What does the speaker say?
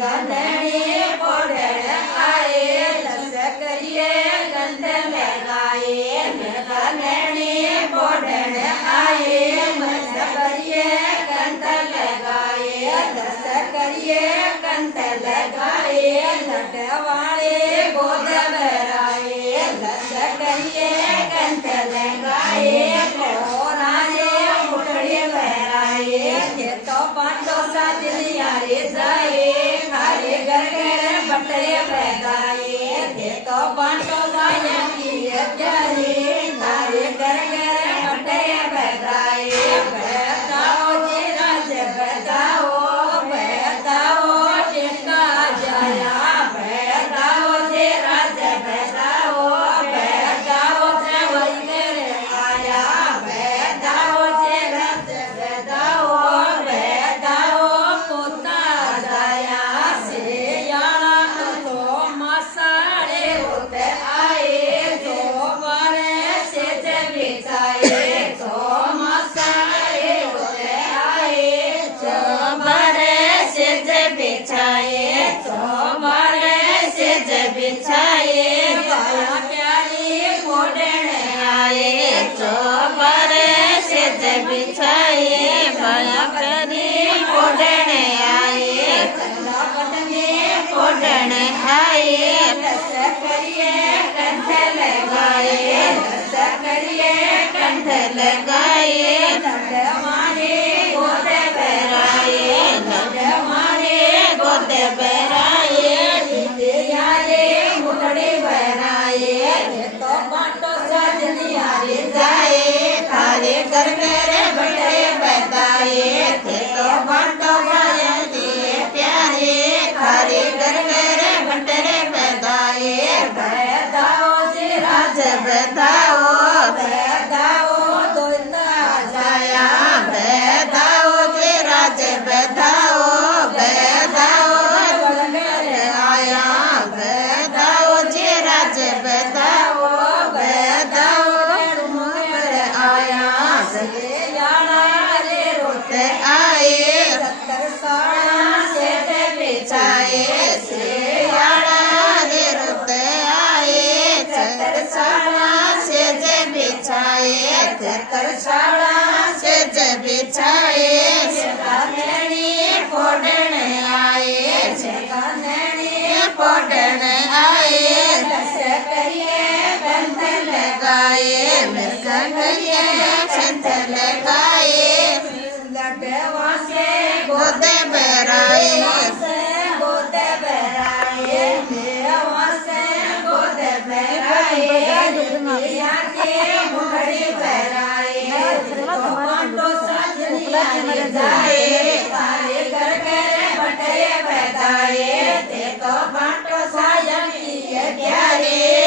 कन्हणी पोढ़ण आए दस करिए कंठ लगाए कन्हणी पोढ़ण आए दस करिए कंठ लगाए दस करिए कंठ लगाए लटवाले गोद भराए दस करिए कंठ लगाए राजे मुठड़ी भराए तो पांडो साजलिया रे जाए हरे घर घर बटे बगाए तो पांडो गाया की जाए हरे घर घर बटे बगाए बताओ जी राज बताओ टिका जाया बताओ जी राज बताओ जे वही घर आया बताओ जी राज बताओ पोता जाया से याना तो मसाले होते आए तो बारे से जब बिछाए तो मसाले होते आए तो बारे से जब बिछाए तो बारे से जब बिछाए पाया प्यारी मोड़न आए तो बारे से जब बिछाए पाया प्यारी मोड़न आए पोढ़ण आए दस करिए कंठ लगाए दस करिए कंठ लगाए लटवाने गोद बहराए लटवाने गोद बहराए यारे मुठड़ी बहराए तो बाटो साजनिया रे जाए थारे घर मेरे बटे बताए तो बाटो गाया दिए प्यारे थारे घर मेरे बटरे बताए बताओ जी राज बताओ दोना जाया बताओ जी राज बताओ आया बताओ जी राज बताओ आया याना रे रोते आए 70 साड़ा से बिछाए से याना रे रोते आए 70 साड़ा से बिछाए 73 साड़ा से बिछाए कन्हणी पोढ़ण आए कन्हणी पोढ़ण आए दस करिए कंठ लगाए कन्हैया कंठ लगाए लटवा से गोद बहराए गोद बहराए देवा से गोद बहराए मुखड़ी बहराए तो पांडो साजनिया रे जाए सारे घर घर बटे बताए ते तो पांडो साजन की प्यारे